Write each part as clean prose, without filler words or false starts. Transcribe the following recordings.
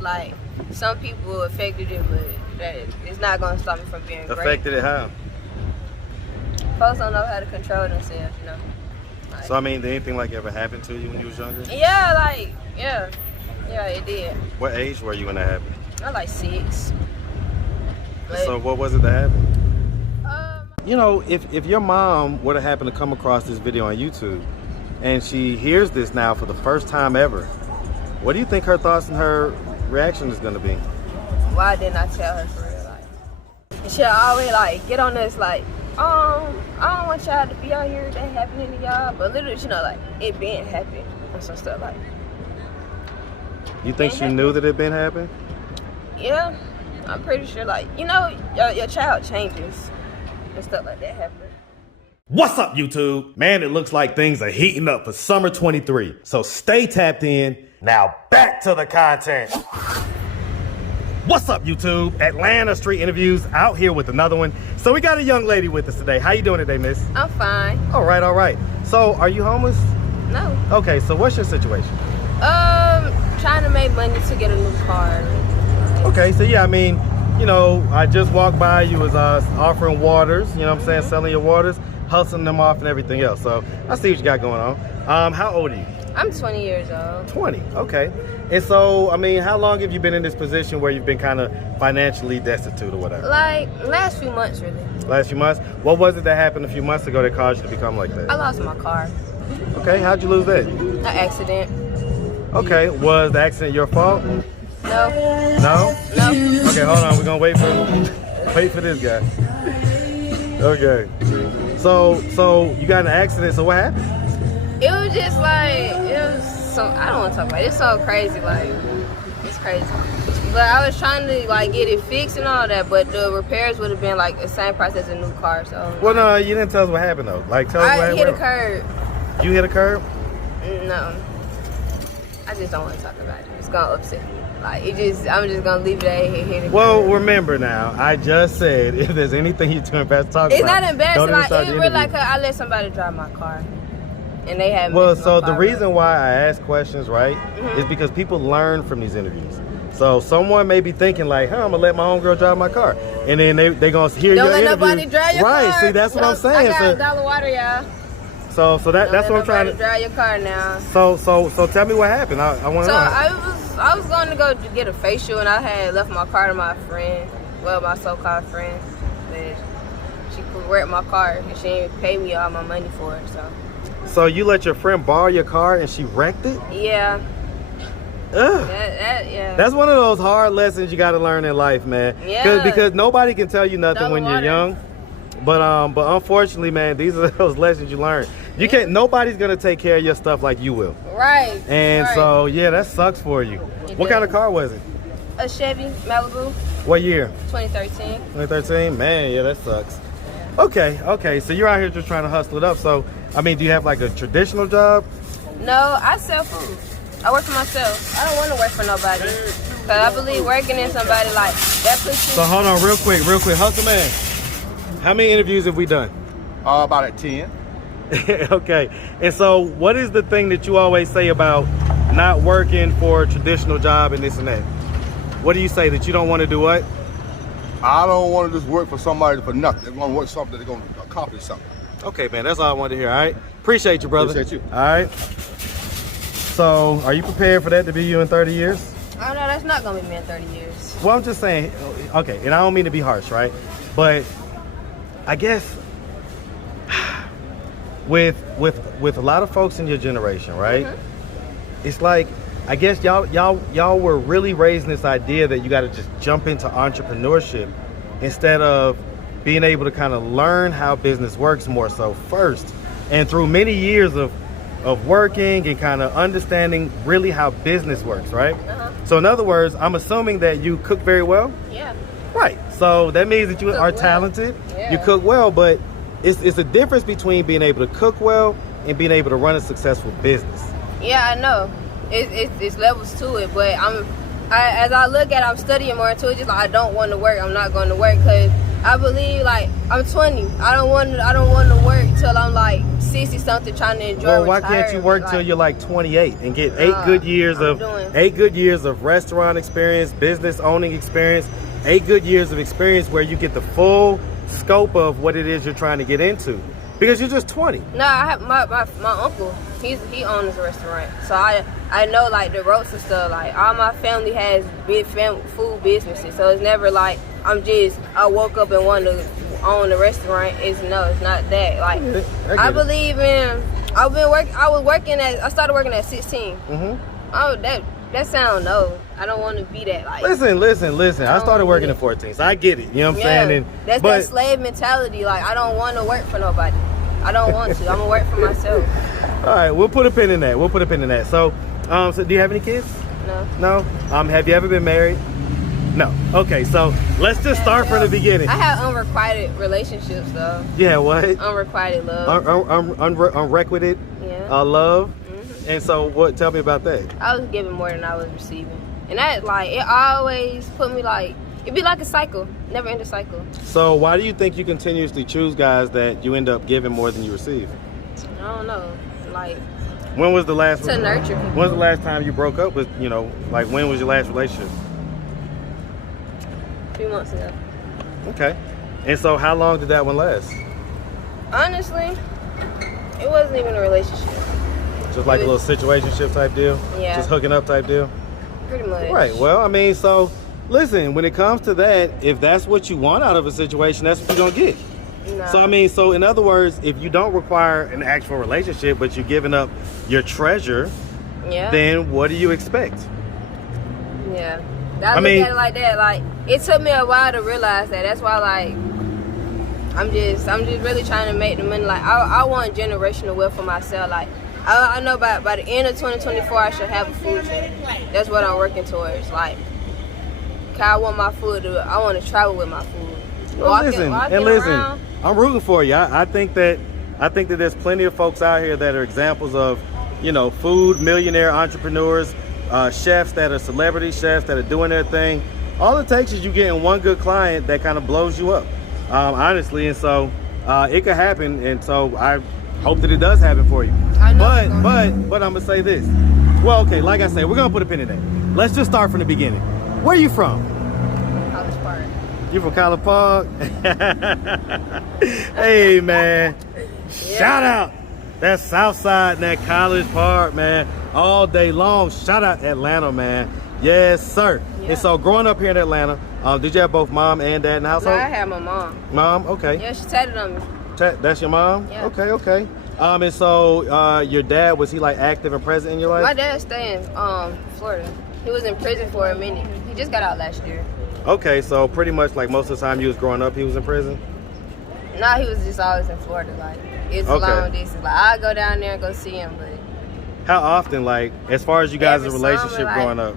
like some people affected it, but it's not gonna stop me from being great. Affected it how? Folks don't know how to control themselves, you know. Like, So I mean, did anything like ever happen to you when you was younger? yeah, it did. What age were you when that happened? I was like 6. But, So what was it that happened? um, You know, if your mom would have happened to come across this video on YouTube and she hears this now for the first time ever, what do you think her thoughts and her reaction is going to be? why didn't I tell her for real? Like, she'll always like get on this like, I don't want y'all to be out here that happening to y'all, but literally, you know, like it been happening and some stuff like. You think she knew that it been happening? Yeah, I'm pretty sure. Like, you know, your child changes and stuff like that happen. What's up, YouTube? Man, it looks like things are heating up for summer 23. So stay tapped in. Now back to the content. What's up, YouTube? Atlanta Street Interviews out here with another one. So we got a young lady with us today. How you doing today, miss? I'm fine. All right, all right. So are you homeless? No. Okay, so what's your situation? Trying to make money to get a new car. Okay, so yeah, I mean, you know, I just walked by, you was offering waters, you know what I'm saying, selling your waters, hustling them off and everything else. So I see what you got going on. How old are you? I'm 20 years old. 20, okay. And so, I mean, how long have you been in this position where you've been kind of financially destitute or whatever? Like, last few months, really. Last few months? What was it that happened a few months ago that caused you to become like I that? lost my car. Okay, how'd you lose that? An accident. Okay, was the accident your fault? No. No? No. Okay, hold on, we're gonna wait for this guy. Okay. So you got in an accident, so what happened? It was just like, it was so, I don't want to talk about it. It's so crazy, like, it's crazy. But I was trying to, like, get it fixed and all that, but the repairs would have been, like, the same price as a new car, so. Well, no, you didn't tell us what happened, though. Like, tell us what I hit a happened. curb. You hit a curb? No. I just don't want to talk about it. It's going to upset me. Like, I'm just going to leave it at hit a Well, curb. remember now, I just said if there's anything you're too embarrassed to talk It's about. not embarrassing. don't Like, start it the really interview. like I let somebody drive my car. And they have. Well, so the reason why I ask questions, right, is because people learn from these interviews. So someone may be thinking like, I'm gonna let my homegirl drive my car, and then they gonna hear Don't your let interview. nobody drive your car. Right? See, that's what I'm saying. I got $1 water, y'all. So that's what I'm trying to. Drive your car now. So tell me what happened. I want to So know. I was going to go to get a facial, and I had left my car to my friend, well, my so-called friend, but she wrecked my car, and she didn't pay me all my money for it. So you let your friend borrow your car and she wrecked it? Yeah. Ugh. Yeah. That's one of those hard lessons you got to learn in life, man. Yeah. Because nobody can tell you nothing Dollar when you're water. young. But unfortunately, man, these are those lessons you learn. You can't. Nobody's gonna take care of your stuff like you will. Right. And right. so yeah, that sucks for you. It What kind of does. car was it? A Chevy Malibu, What year? 2013. 2013. Man, yeah, that sucks. Okay. So you're out here just trying to hustle it up. So I mean, do you have like a traditional job? No, I sell food. I work for myself. I don't want to work for nobody. Cause I believe working in somebody like that puts So you. hold on, real quick, hustle man. How many interviews have we done? About at 10. Okay. And so what is the thing that you always say about not working for a traditional job and this and that? What do you say, that you don't want to do what? I don't want to just work for somebody for nothing. They're going to work something, they're going to accomplish something. Okay, man, that's all I wanted to hear, all right? Appreciate you, brother. Appreciate you. All right. So are you prepared for that to be you in 30 years? Oh no, that's not gonna be me in 30 years. Well, I'm just saying, okay, and I don't mean to be harsh, right? But I guess with a lot of folks in your generation, right? It's like, I guess y'all were really raising this idea that you got to just jump into entrepreneurship instead of being able to kind of learn how business works more so first. And through many years of working and kind of understanding really how business works, right? So in other words, I'm assuming that you cook very well. Yeah. Right. So that means that you Cook are well. talented. Yeah. You cook well, but it's a difference between being able to cook well and being able to run a successful business. Yeah, I know. It's levels to it, but as I look at it, I'm studying more into it. Just like I don't want to work, I'm not going to work because I believe like I'm 20. I don't want to work till I'm like 60 something trying to enjoy. Well, why can't you work till you're like 28 and get 8 good years of restaurant experience, business owning experience, 8 good years of experience where you get the full scope of what it is you're trying to get into, because you're just 20. No, I have my uncle. He owns a restaurant, so I know like the ropes and stuff. Like all my family has big food businesses, so it's never like I woke up and wanted to own a restaurant. It's not that. Like I believe in. I started working at 16. Oh, that sound no. I don't want to be that. Like listen. I started working at 14, so I get it. You know what I'm saying? That's that slave mentality. Like I don't want to work for nobody. I don't want to. I'm gonna work for myself. All right, we'll put a pin in that. So, so do you have any kids? No. Have you ever been married? No. Okay, so let's just start from the beginning. I have unrequited relationships though. Yeah, what? Unrequited love. Unrequited love. And so, tell me about that. I was giving more than I was receiving, and that like it always put me like it'd be like a cycle, never end a cycle. So why do you think you continuously choose guys that you end up giving more than you receive? I don't know. Like, when was the last to nurture people. When was the last time you broke up with, like when was your last relationship? 3 months ago. Okay. And so how long did that one last? Honestly, it wasn't even a relationship. Just like a little situationship type deal? Yeah. Just hooking up type deal? Pretty much. Right. Well, I mean, so listen, when it comes to that, if that's what you want out of a situation, that's what you're going to get. No. So, I mean, so in other words, if you don't require an actual relationship, but you're giving up your treasure, then what do you expect? Yeah. I look at it like that. Like, it took me a while to realize that. That's why, like, I'm just really trying to make the money. Like, I want generational wealth for myself. Like, I know by the end of 2024, I should have a food truck. That's what I'm working towards. Like, I want my food I want to travel with my food. Well, listen, I'm rooting for you. I think that there's plenty of folks out here that are examples of, food millionaire entrepreneurs, chefs that are celebrity chefs that are doing their thing. All it takes is you getting one good client that kind of blows you up, honestly. And so it could happen. And so I hope that it does happen for you. But I'm gonna say this. Well, okay, like I said, we're gonna put a pin in that. Let's just start from the beginning. Where are you from? College Park. You from College Park? Hey, man. Shout out. That's Southside and that College Park, man. All day long. Shout out Atlanta, man. Yes, sir. Yeah. And so growing up here in Atlanta, did you have both mom and dad in the household? No, I had my mom. Mom? Okay. Yeah, she tatted on me. That's your mom? Yeah. Okay. And so your dad, was he like active and present in your life? My dad stayed in Florida. He was in prison for a minute. He just got out last year. Okay, so pretty much like most of the time you was growing up, he was in prison? Nah, he was just always in Florida. Like, it's a long distance. Like, I go down there and go see him, but... How often, like, as far as you guys' relationship growing up?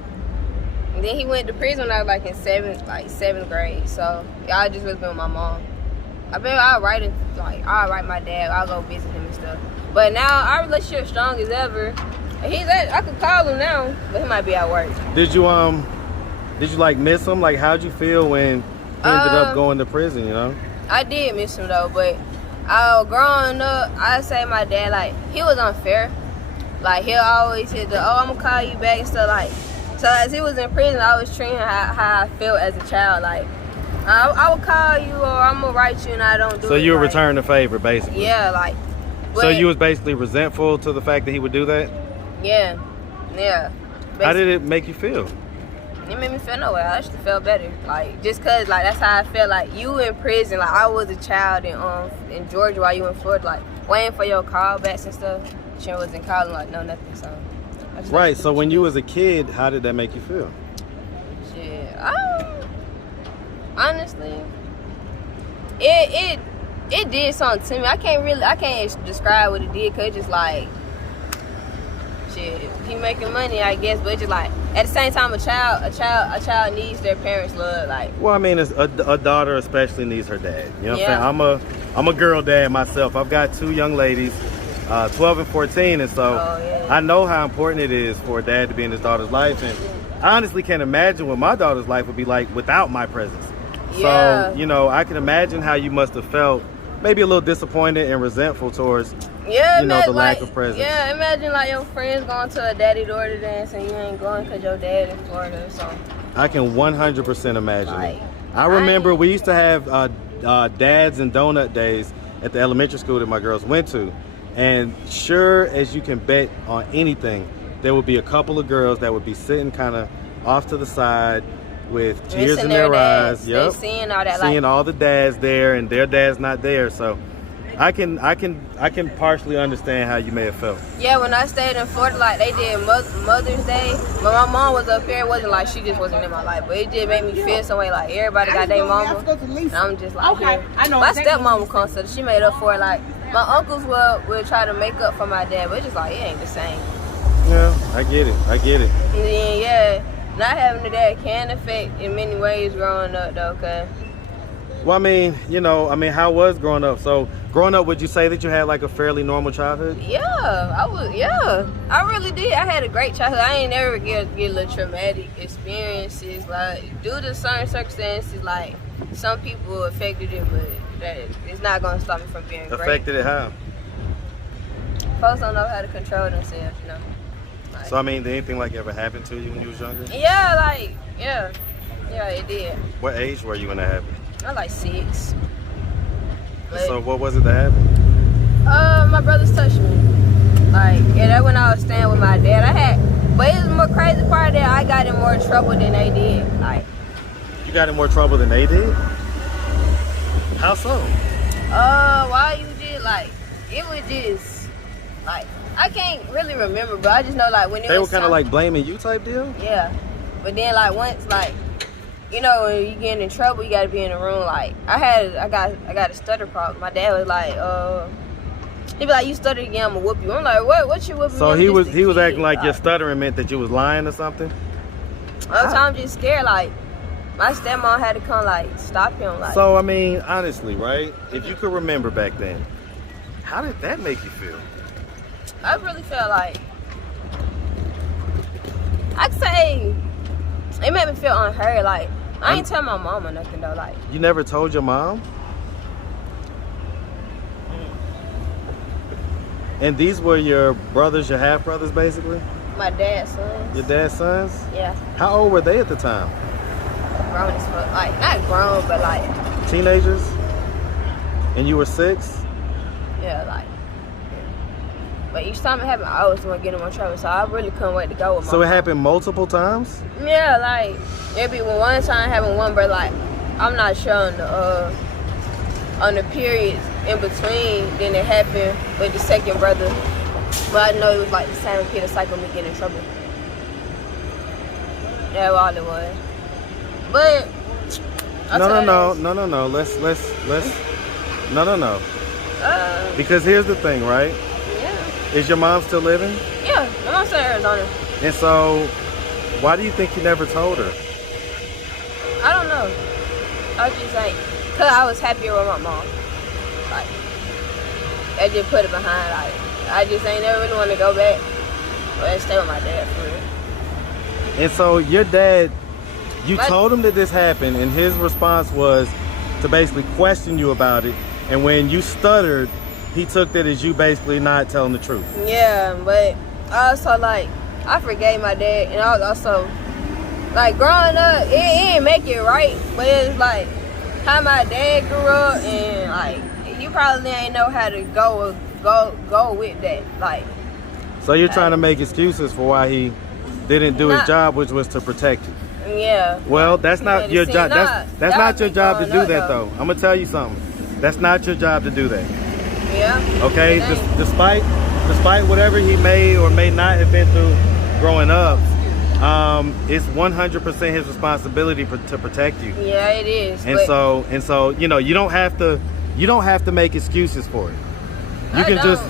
And then he went to prison when I was like in seventh grade. So I just really been with my mom. I'll write my dad. I'll go visit him and stuff. But now our relationship strong as ever. I could call him now, but he might be at work. Did you like miss him? Like, how'd you feel when he ended up going to prison? I did miss him though, but growing up, I say my dad, like, he was unfair. Like, he'll always hit I'm gonna call you back and stuff. Like, so as he was in prison, I was treating him how I felt as a child. Like, I would call you or I'm gonna write you and I don't do it. So you would return the favor, basically. Yeah, like. So you was basically resentful to the fact that he would do that? Yeah. Basically. How did it make you feel? It made me feel no way. I actually felt better. Like, just cause like that's how I felt. Like, you in prison. Like, I was a child in Georgia while you in Florida. Like, waiting for your callbacks and stuff. She wasn't calling, like, no nothing. So. Right. So when you was a kid, how did that make you feel? Shit. Honestly, it did something to me. I can't describe what it did, cause it's just like, shit, he making money, I guess, but it's just like, at the same time, a child needs their parents' love. Like, well, I mean, a daughter especially needs her dad. You know what I'm saying? I'm a girl dad myself. I've got 2 young ladies, 12 and 14, and so I know how important it is for a dad to be in his daughter's life, and I honestly can't imagine what my daughter's life would be like without my presence. Yeah. So, you know, I can imagine how you must have felt maybe a little disappointed and resentful towards, Yeah, you know, the lack of presence. Yeah, imagine like your friends going to a daddy-daughter dance and you ain't going because your dad in Florida or something. I can 100% imagine Like, it. I remember we used to have dads and donut days at the elementary school that my girls went to. And sure as you can bet on anything, there would be a couple of girls that would be sitting kind of off to the side with tears in their eyes. Yep. They seeing all that, seeing like, all the dads there and their dad's not there. So I can partially understand how you may have felt. yeah, when I stayed in Florida, like they did Mother's Day, but my mom was up here. It wasn't like she just wasn't in my life, but it did make me feel some way. Like everybody got their mama, and I'm just like, Okay, here. I know My exactly stepmom comes, so she made up for it. Like my uncles will try to make up for my dad, but it's just like it ain't the same. Yeah, I get it. I get it. And then yeah, not having a dad can affect in many ways growing up though, cause Well, I mean, you know, how was growing up? So growing up, would you say that you had like a fairly normal childhood? I really did. I had a great childhood. I ain't never get little traumatic experiences. Like due to certain circumstances, like some people affected it, but that it's not gonna stop me from being great. Affected it how? Folks don't know how to control themselves, you know. Like, So I mean, did anything like ever happen to you when you was younger? yeah, it did. What age were you when that happened? I was like 6. But, So what was it that happened? my brothers touched me. Like, yeah, that when I was staying with my dad. But it was more crazy part that I got in more trouble than they did. Like, You got in more trouble than they did? How so? why you did, like, it was just, like, I can't really remember, but I just know, like, when it They was were kind of like blaming you type deal? yeah. But then, like, once, like, you know, when you get in trouble, you gotta be in the room. Like, I got a stutter problem. My dad was like, he be like, you stutter again, I'ma whoop you. I'm like, what you whooping me? So I'm he just was a he was kid. acting like your stuttering meant that you was lying or something? I'm just scared. Like, my stepmom had to come, like, stop him. Like, So I mean, honestly, right? If you could remember back then, how did that make you feel? I really felt like, I'd say, it made me feel unheard. Like, I ain't tell my mom or nothing though. Like, You never told your mom? And these were your brothers, your half brothers, basically? my dad's sons. Your dad's sons? Yeah, How old were they at the time? grown as fuck. Like, not grown, but like, Teenagers? And you were 6? yeah, like. But each time it happened, I always want to get in more trouble. So I really couldn't wait to go with my So it mom. happened multiple times? Yeah, like, maybe one time having one brother, like, I'm not sure on the periods in between, then it happened with the second brother. But I know it was like the same repeated cycle of me getting in trouble. Yeah, that's all it was. But No. Let's no. Because here's the thing, right? Yeah. Is your mom still living? Yeah, my mom's still in Arizona. And so, why do you think you never told her? I don't know. I was just like, cause I was happier with my mom. Like, I just put it behind. Like, I just ain't never really want to go back or stay with my dad for real. And so your dad, you But- told him that this happened, and his response was to basically question you about it. And when you stuttered, he took that as you basically not telling the truth. Yeah, but I also, like, I forgave my dad, and I was also, like, growing up, it didn't make it right, but it's like how my dad grew up, and like you probably ain't know how to go with that. Like, So you're trying to make excuses for why he didn't do his Not- job, which was to protect you. yeah. Well, that's You not made it your seem- job. nah, That's not your be job to growing do up, that, though. I'm gonna tell you something. That's not your job to do that. Yeah. Okay, It ain't. despite whatever he may or may not have been through growing up, it's 100% his responsibility to protect you. Yeah, it is. And but so, you know, you don't have to make excuses for it.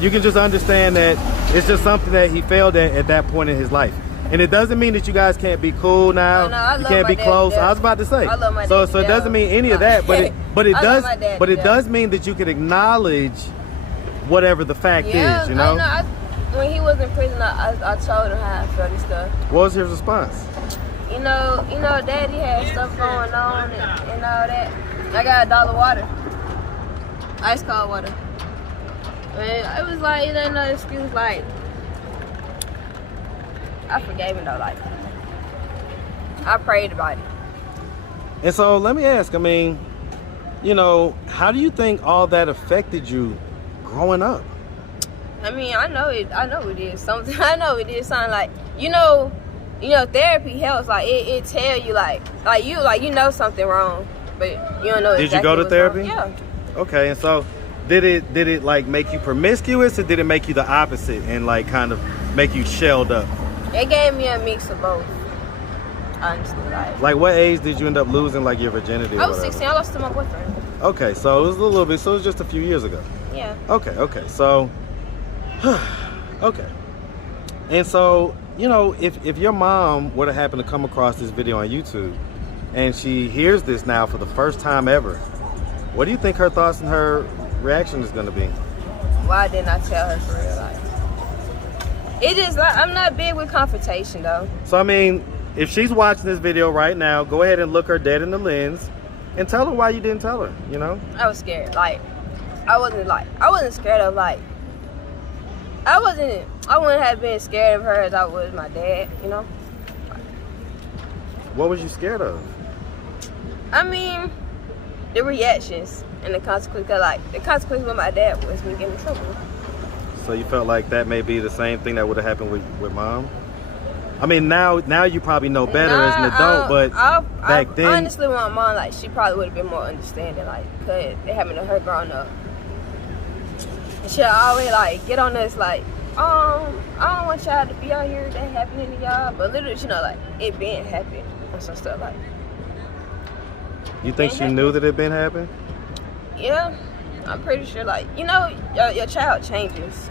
You can just understand that it's just something that he failed at that point in his life. And it doesn't mean that you guys can't be cool now. Oh, no, I you love can't my be dad close. to death. I was about to say. I love my so dad so to it doesn't death. mean any of that, but it I love my dad to death. does mean that you can acknowledge whatever the fact yeah, is, you know? when he was in prison, I told him how I felt and stuff. What was his response? Daddy had stuff going on and all that. I got $1 water, ice cold water. And it was like, it ain't no excuse. Like, I forgave him though. Like, I prayed about it. And so let me ask, I mean, how do you think all that affected you growing up? I mean, I know it is something. I know it is something. Like, therapy helps. Like, it tell you like you know something wrong, but you don't know. Did you go to what's therapy? wrong. Yeah. Okay, and so did it like make you promiscuous, or did it make you the opposite and like kind of make you shelled up? It gave me a mix of both. Honestly, like what age did you end up losing like your virginity? I was 16. I lost to my boyfriend. Okay, so it was a little bit. So it was just a few years ago. Yeah. Okay. So, okay. And so, if your mom would have happened to come across this video on YouTube, and she hears this now for the first time ever, what do you think her thoughts and her reaction is going to be? Why didn't I tell her for real life? It just like, I'm not big with confrontation though. So I mean, if she's watching this video right now, go ahead and look her dead in the lens and tell her why you didn't tell her, I was scared. Like, I wasn't scared of I wouldn't have been scared of her as I was my dad, What was you scared of? I mean, the reactions and the consequences. The consequence with my dad was me getting in trouble. So you felt like that may be the same thing that would have happened with mom? I mean, now you probably know better as an adult, but back then... honestly, my mom, she probably would have been more understanding, because it happened to her growing up. And she'll always, get on us, I don't want y'all to be out here, that happening to y'all. But literally, it been happening and some stuff You think she knew that it been happening? Yeah, I'm pretty sure, your child changes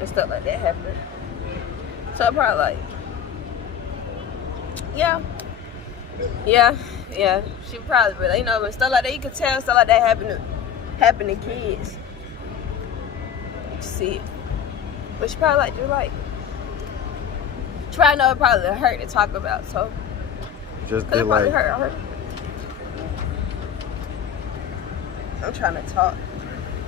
and stuff like that happen. So probably yeah, she probably, but when stuff like that, you can tell stuff like that happen to kids. You can see it. But she probably she probably know it probably hurt to talk about, so. Just did probably hurt. I'm trying to talk.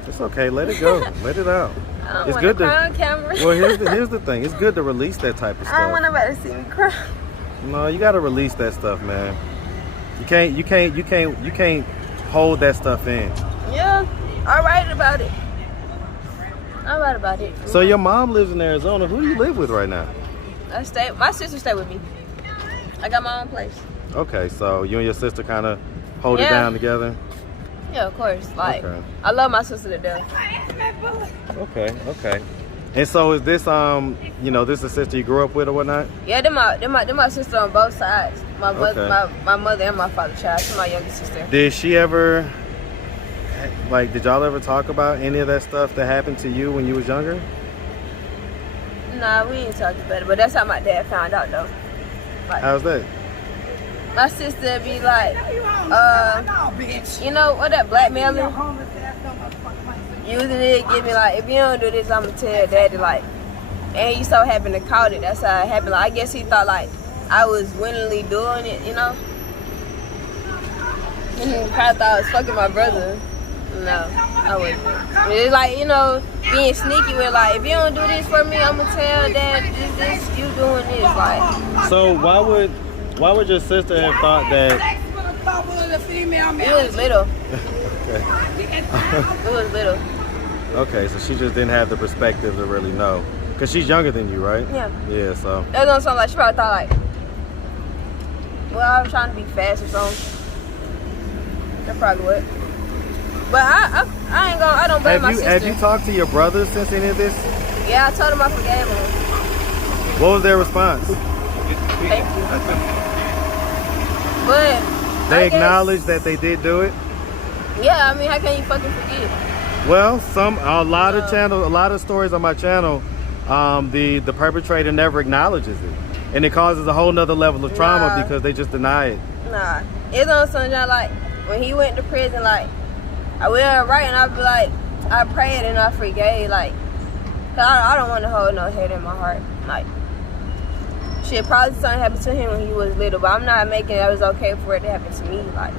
It's okay, let it go. Let it out. I don't it's want good to cry on camera. Well, here's the thing. It's good to release that type of stuff. I don't want nobody to see me cry. No, you gotta release that stuff, man. You can't hold that stuff in. Yeah, I write about it. So your mom lives in Arizona. Who do you live with right now? My sister stay with me. I got my own place. Okay, so you and your sister kind of hold it down together? Yeah, of course. Okay. I love my sister to death. Okay. And so is this this a sister you grew up with or whatnot? Yeah, they're my sister on both sides. My mother and my father's child. She's my younger sister. Did she ever did y'all ever talk about any of that stuff that happened to you when you was younger? Nah, we ain't talked about it, but that's how my dad found out though. How's that? My sister be like, what that blackmailing? Using it, give me if you don't do this, I'ma tell daddy and he so happened to caught it. That's how it happened. I guess he thought I was willingly doing it, And he probably thought I was fucking my brother. No, I wasn't. It's being sneaky with if you don't do this for me, I'ma tell dad this you doing this So why would your sister have thought that? It was little. It was little. Okay, so she just didn't have the perspective to really know. Because she's younger than you, right? Yeah. Yeah, so. That don't sound she probably thought I was trying to be fast or something. That probably would. But I don't blame my sister. Have you talked to your brothers since any of this? Yeah, I told them I forgave them. What was their response? Thank you. But they acknowledged that they did do it? Yeah, I mean, how can you fucking forget? Well, a lot of stories on my channel, the perpetrator never acknowledges it, and it causes a whole nother level of trauma because they just deny it. Nah, it's on something when he went to prison, I went right and I'd be I prayed and I forgave, cause I don't want to hold no hate in my heart, shit, probably something happened to him when he was little, but I'm not making it was okay for it to happen to me. Like,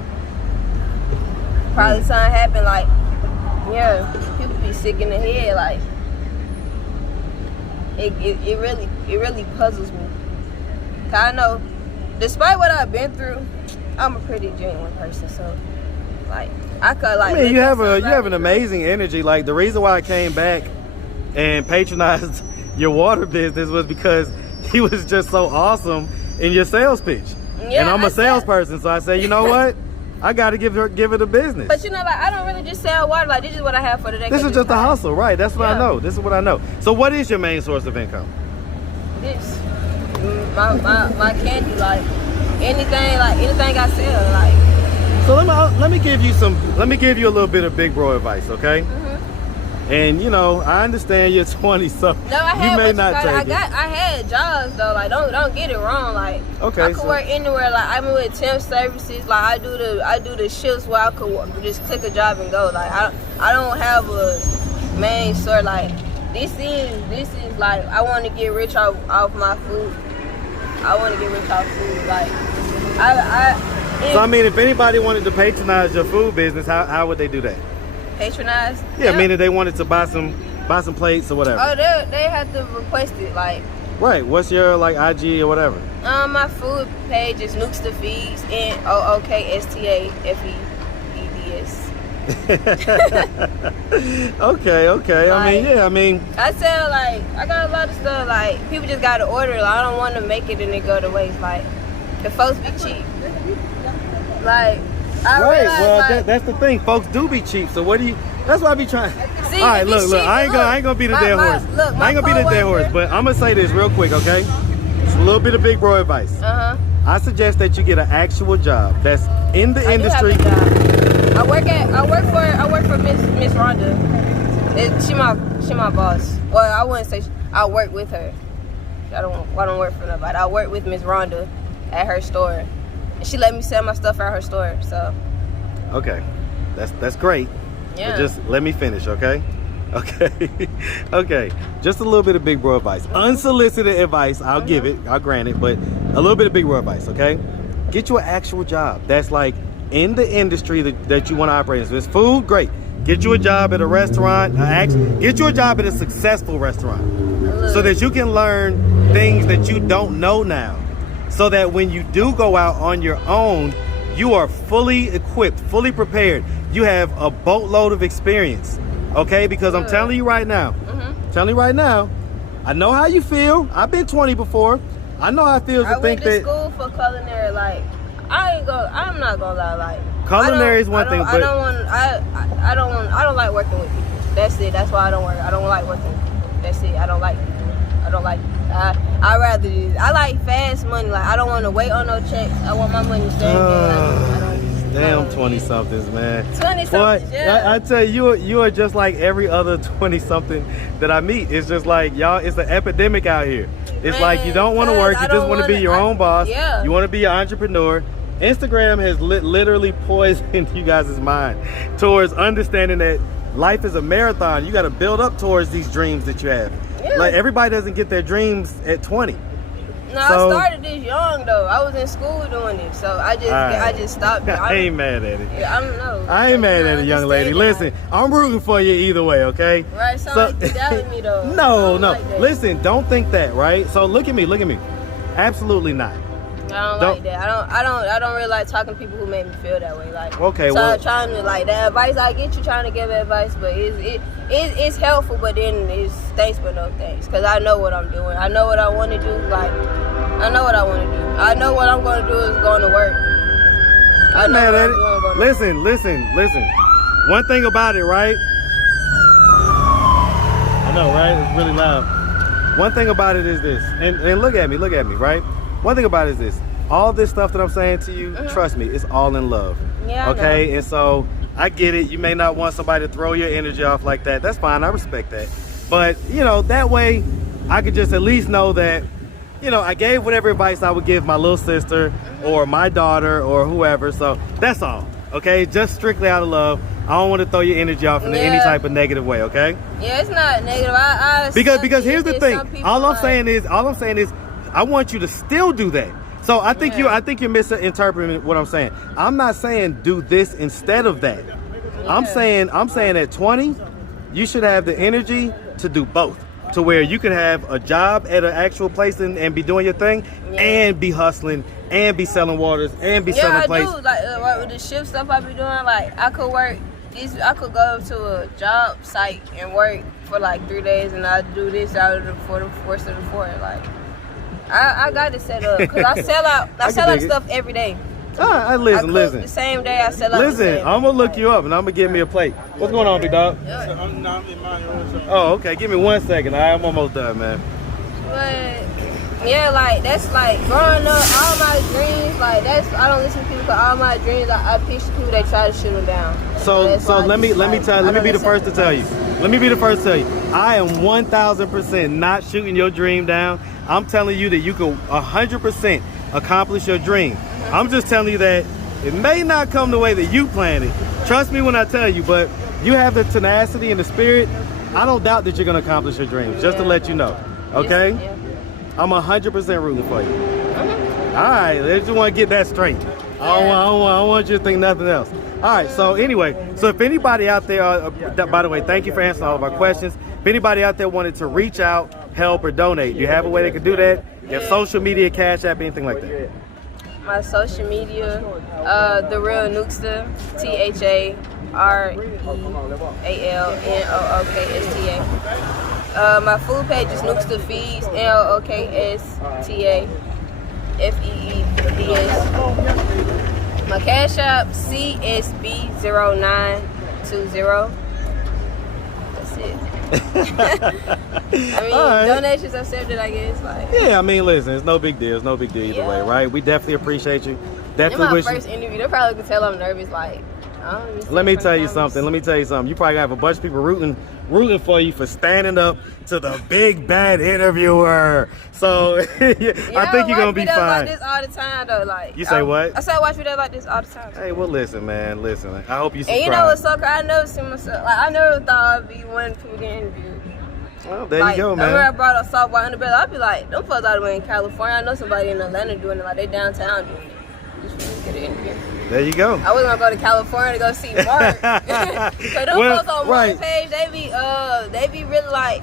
probably something happened, like, yeah, people be sick in the head, like, it really puzzles me. 'Cause I know, despite what I've been through, I'm a pretty genuine person, so, like, I could, like, I mean, you have an amazing energy. Like, the reason why I came back and patronized your water business was because he was just so awesome in your sales pitch. Yeah, and I'm a salesperson, so I said, you know what? I got to give it a business. But you know, like, I don't really just sell water. Like, this is what I have for the day. This is just a hustle, right? That's what I Yeah. know. This is what I know. So what is your main source of income? This, my candy, like, anything I sell, like. So let me give you a little bit of big bro advice, okay? And you know, I understand you're 20, so No, I had you may not take it. I had jobs though. Like, don't get it wrong. Like, Okay, I could work anywhere. Like, I'm with temp services. Like, I do the shifts where I could just click a job and go. Like, I don't have a main source. Like, this is like, I want to get rich off my food. I want to get rich off food. Like, So I mean, if anybody wanted to patronize your food business, how would they do that? patronize. Yeah, meaning they wanted to buy some plates or whatever. Oh, they have to request it. Like, Right. What's your like IG or whatever? my food page is Nooks the Feeds, NOOKSTAFEEDS. Okay. I mean, I sell, like, I got a lot of stuff. Like, people just gotta order. Like, I don't want to make it and it go to waste. Like, the folks be cheap. Like, I right. realize, Well, like, that's the thing. Folks do be cheap. So what do you? That's why I be trying. See, All right, if look. it's cheap, I ain't gonna be the dead horse. Look, I ain't gonna be the dead horse. But I'm gonna say this real quick, okay? It's a little bit of big bro advice. I suggest that you get an actual job that's in the industry. I work for Miss Rhonda. She my boss. Well, I wouldn't say I work with her. I don't work for nobody. I work with Miss Rhonda at her store. And she let me sell my stuff at her store. So. Okay, that's great. Yeah. But just let me finish, okay? Okay. Just a little bit of big bro advice. Unsolicited advice, I'll give it, I'll grant it, but a little bit of big bro advice, okay? Get you an actual job that's like in the industry that you want to operate in. So it's food, great. Get you a job at a restaurant, get you a job at a successful restaurant so that you can learn things that you don't know now. So that when you do go out on your own, you are fully equipped, fully prepared. You have a boatload of experience, okay? Because I'm telling you right now, I know how you feel. I've been 20 before. I know how it feels to think that. I went to school for culinary. Like, I'm not gonna lie. Like, culinary is one thing, but I don't like working with people. That's it. That's why I don't work. I don't like working with people. That's it. I don't like. I like fast money. Like, I don't want to wait on no checks. I want my money same day. Damn 20-somethings, man. 20-somethings, yeah. I tell you, you are just like every other 20-something that I meet. It's just like, y'all, it's an epidemic out here. It's like you don't want to work. You just want to be your own boss. Yeah. You want to be an entrepreneur. Instagram has literally poisoned you guys' mind towards understanding that life is a marathon. You got to build up towards these dreams that you have. Yeah. Like, everybody doesn't get their dreams at 20. No, I started this young though. I was in school doing it, so I just stopped. I ain't mad at it. Yeah, I don't know. I ain't mad at it, young lady. Listen, I'm rooting for you either way, okay? Right, so like you doubted me though. No. Like, listen, don't think that, right? So look at me. Absolutely not. I don't like that. I don't really like talking to people who make me feel that way. Like, okay, so well, I'm trying to, like, the advice I get you trying to give advice, but it's helpful, but then it's thanks but no thanks, because I know what I'm doing. I know what I want to do. Like, I know what I want to do. I know what I'm going to do is going to work. I know what I'm doing. Listen. One thing about it, right? I know, right? It's really loud. One thing about it is this, and look at me, right? One thing about it is this. All this stuff that I'm saying to you, trust me, it's all in love. Yeah. Okay? And so I get it. You may not want somebody to throw your energy off like that. That's fine. I respect that. But, you know, that way I could just at least know that, you know, I gave whatever advice I would give my little sister or my daughter or whoever. So that's all. Okay? Just strictly out of love. I don't want to throw your energy off in any type of negative way, okay? Yeah, it's not negative. Because here's the thing. All I'm saying is I want you to still do that. So I think you're misinterpreting what I'm saying. I'm not saying do this instead of that. I'm saying at 20, you should have the energy to do both. To where you could have a job at an actual place and be doing your thing, and be hustling, and be selling waters, and be selling places. Yeah, I do. Like with the shift stuff I be doing, like I could go to a job site and work for like 3 days, and I do this out of the force of the four. Like I got it set up because I sell out stuff every day. All right, listen. The same day I sell out. Listen, I'm gonna look you up and I'm gonna give me a plate. What's going on, big dog? Oh, okay. Give me 1 second. I'm almost done, man. But yeah, like that's like growing up. All my dreams, like I don't listen to people. Cause all my dreams, I picture people that try to shoot them down. So let me be the first to tell you. I am 1,000% not shooting your dream down. I'm telling you that you can 100% accomplish your dream. I'm just telling you that it may not come the way that you planned it. Trust me when I tell you, but you have the tenacity and the spirit. I don't doubt that you're going to accomplish your dreams, just to let you know. Okay? Yeah. I'm 100% rooting for you. All right, I just want to get that straight. I don't want you to think nothing else. All right, so anyway, so if anybody out there, by the way, thank you for answering all of our questions. If anybody out there wanted to reach out, help, or donate, do you have a way they could do that? You have social media, Cash App, anything like that? My social media, The Real Nooksta, THAREALNOOKSTA. My food page is Nooksta Feeds, NOOKSTA-FEEDS. My Cash App, CSB0920. That's it. Donations accepted, I guess. Like, yeah, I mean, listen, it's no big deal. It's no big deal either way, right? We definitely appreciate you. Definitely in my wish first interview, they probably could tell I'm nervous. Like, let me tell you something. You probably have a bunch of people rooting for you for standing up to the big bad interviewer. So I think you're gonna be fine. Like this all the time, though. Like, you say what? I said I watch videos like this all the time. Hey, well, listen, man. Listen, I hope you subscribe. And you know what's so crazy? I never seen myself. Like, I never thought I'd be one people getting interviewed. Well, there you go, man. I remember I brought a softball underbelly. I'd be like, them folks out of in California. I know somebody in Atlanta doing it. Like, they downtown doing it. Just get an interview. There you go. I wasn't gonna go to California to go see Mark. Cause them folks on Mark's page, they be really like,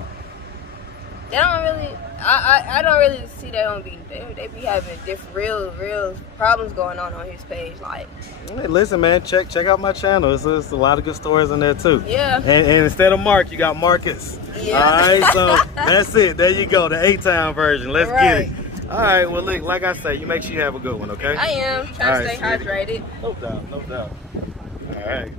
they don't really. I don't really see they be having different real problems going on his page. Like, hey, listen, man, check out my channel. It's a lot of good stories in there too. Yeah. And instead of Mark, you got Marcus. Yeah. All right, so that's it. There you go, the 8-town version. Let's get it. All right, well, look, like I say, you make sure you have a good one, okay? I am trying to stay hydrated. No doubt. All right.